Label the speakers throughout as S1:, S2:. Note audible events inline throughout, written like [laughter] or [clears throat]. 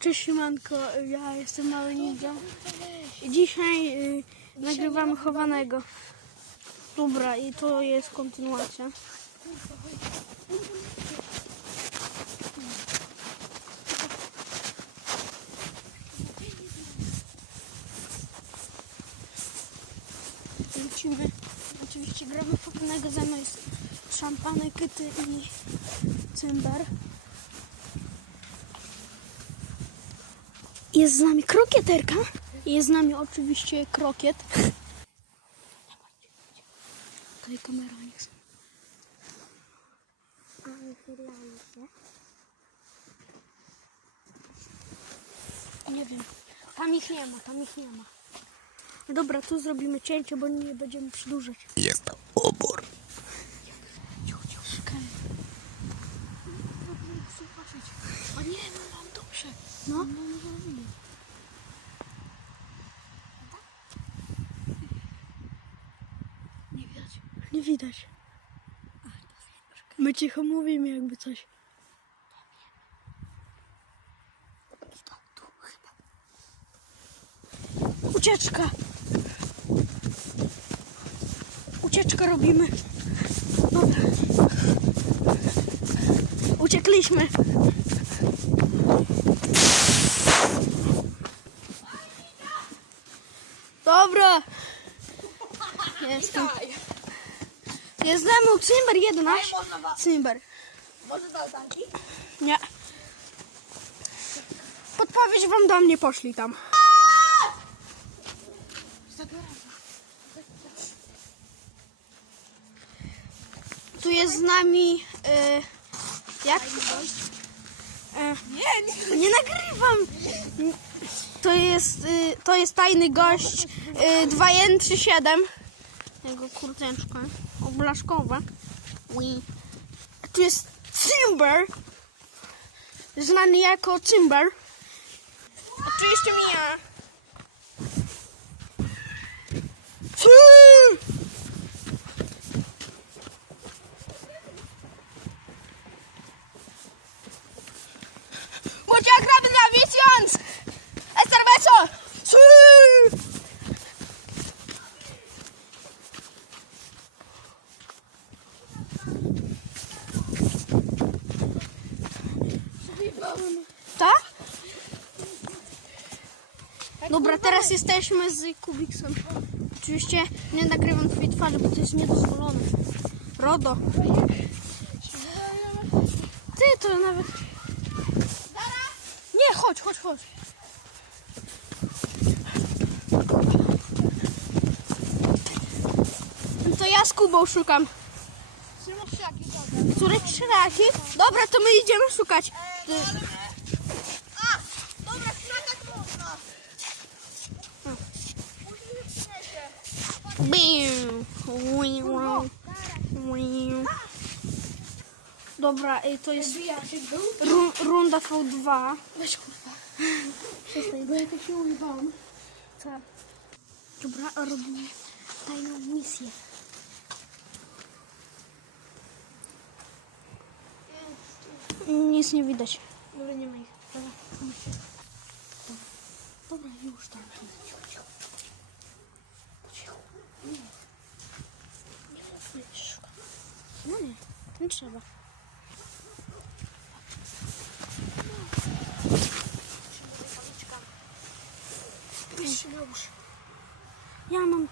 S1: Cześć Siemanko, ja jestem Mały Ninja dzisiaj y, nagrywamy chowanego. Dobra, i to jest kontynuacja. Lecimy. Oczywiście gramy chowanego, ze mną jest szampany, kyty i cymber. Jest z nami krokieterka. Jest z nami oczywiście krokiet. Tutaj kamera jest. Nie wiem. Tam ich nie ma, tam ich nie ma. Dobra, tu zrobimy cięcie, bo nie będziemy przedłużać.
S2: Jest obor.
S1: Czekaj. O nie, no mam dobrze. No.
S3: Nie widać.
S1: Nie widać. My cicho mówimy jakby coś. Ucieczka! Ucieczkę robimy. Uciekliśmy. Dobra. Jestem. Jest ze mną Cymber 11.
S3: Można wa-
S1: Cymber.
S3: Może do altanki?
S1: Nie. Podpowiedź wam do mnie poszli tam. Tu jest z nami. Y, jak?
S3: Nie, nie.
S1: nie nagrywam. To jest, y, to jest tajny gość y, 2N37. Jego kurteczka oblaszkowa. Ui. Tu jest Timber. Znany jako Timber. Oczywiście Mia. Dobra, teraz jesteśmy z Kubiksem. Oczywiście nie nagrywam twojej twarzy, bo to jest niedozwolone. RODO. Ty to nawet... Nie, chodź, chodź, chodź. To ja z Kubą szukam. Które szraki? Dobra, to my idziemy szukać. Ty-
S3: A! Dobra, skakać można. Musisz przyniesie.
S1: Bim. Ui, wow. Ui. Dobra, ej, to jest ru, runda V2.
S3: Weź kurwa. Przestań, bo ja tak się ujebałam.
S1: Co? Dobra, robimy tajną misję. Nic nie widać.
S3: Może nie ma ich.
S1: Dobra, Dobra już tam. Cicho, cicho. Cicho. Nie. Nie mów, nie szukam. No nie, nie trzeba. Ja mam.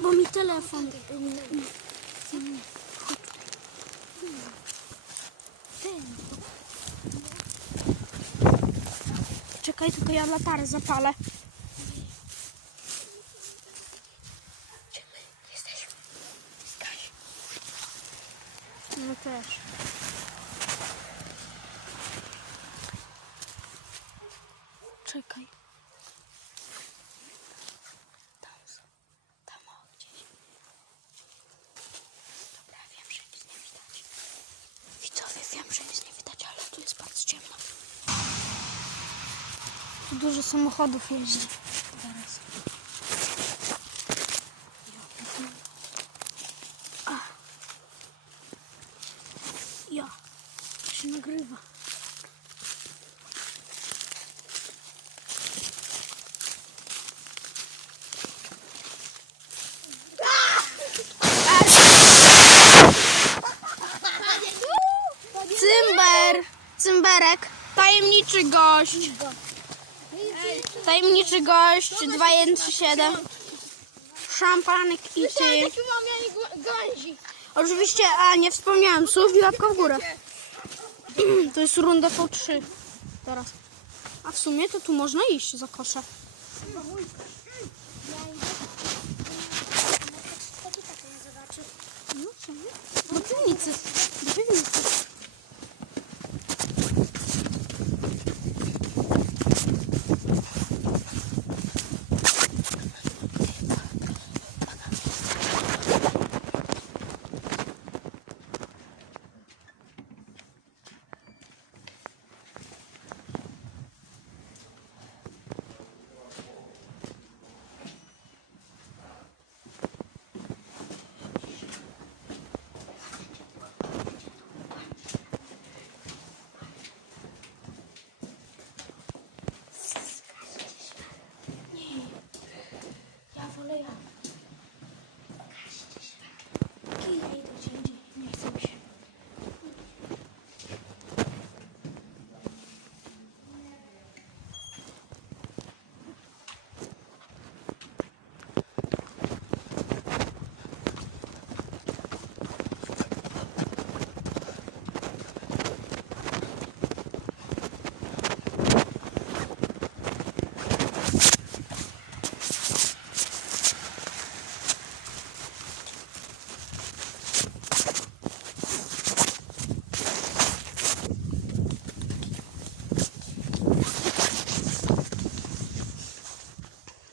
S1: Bo mi telefon. Czekaj, tylko ja latarę zapalę.
S3: Gdzie my jesteśmy? Zgaś.
S1: No też. Czekaj. Tam są. Tam o, gdzieś. Dobra, wiem, że nic nie widać. Widzowie, wiem, że nic nie widać, ale tu jest bardzo ciemno. Tu dużo samochodów jeździ. Zaraz. Ja. To się nagrywa. Tajemniczy gość. Tajemniczy gość 2137. Szampanek i ty. Oczywiście, a nie wspomniałem, słów i łapka w górę. [clears throat] To jest runda V3 teraz. A w sumie to tu można iść za kosze. No. Do piwnicy. Do piwnicy.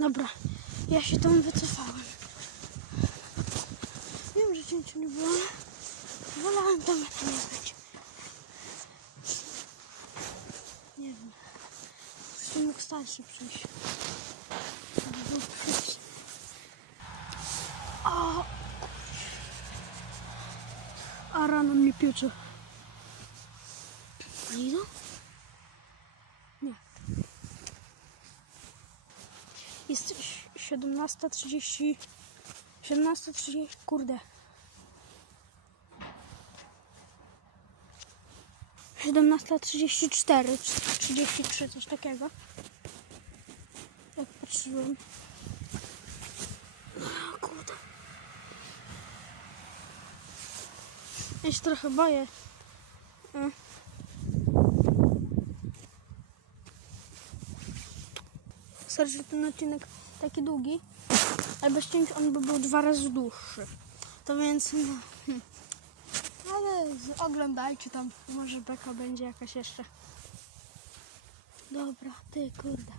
S1: Dobra, ja się tam wycofałem. Wiem, że cięciu nie było. Wolałem tam nie być. Nie wiem. Jeszcze mógł starszy przyjść. A rano mnie piecze. Nie idą? Nie. Jest ś- 17.30. 17.30. Kurde. 17.34 czy 33, coś takiego. Jak patrzyłem. O kurde. Ja się trochę boję. Sorry, że ten odcinek taki długi, ale bez on by był dwa razy dłuższy. To więc, no, ale oglądajcie tam, może beka będzie jakaś jeszcze. Dobra, ty kurde.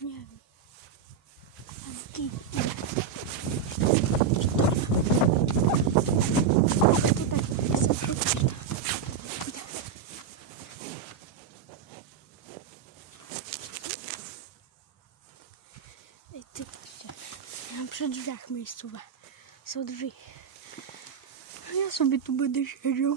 S1: Nie wiem kij. Tutaj jest kurde. Ej, ty patrzcie. Ja mam przy drzwiach miejscowe. Są drzwi. Ja sobie tu będę siedział.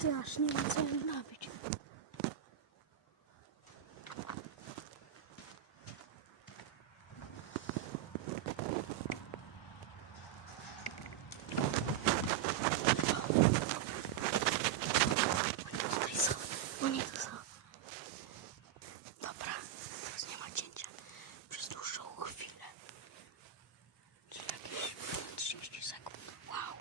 S1: Ty aż nie wiem co zrobić. Tutaj są. Oni tu są. Dobra, teraz nie ma cięcia. Przez dłuższą chwilę. Czy jakieś ponad 30 sekund. Wow.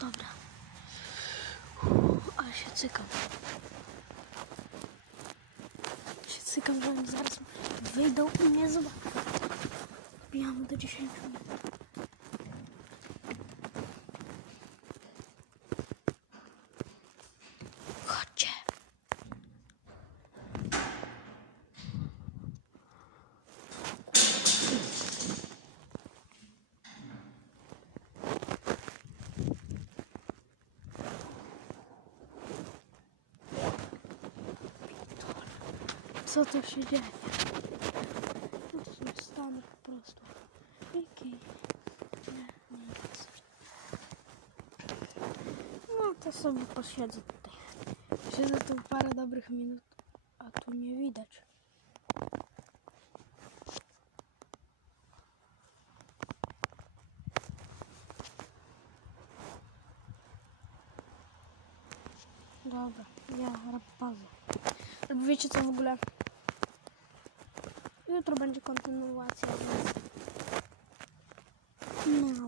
S1: Dobra. Uff, ale się cykam. Się cykam, że oni zaraz wyjdą i mnie zobaczą. Wbijamy do 10 minut. Co tu się dzieje? To są stany po prostu. Wiki. Nie, nic. No to sobie posiedzę tutaj. Siedzę tu parę dobrych minut, a tu nie widać. Dobra, ja robię pauzę. Albo wiecie co w ogóle? Jutro będzie kontynuacja, więc... No.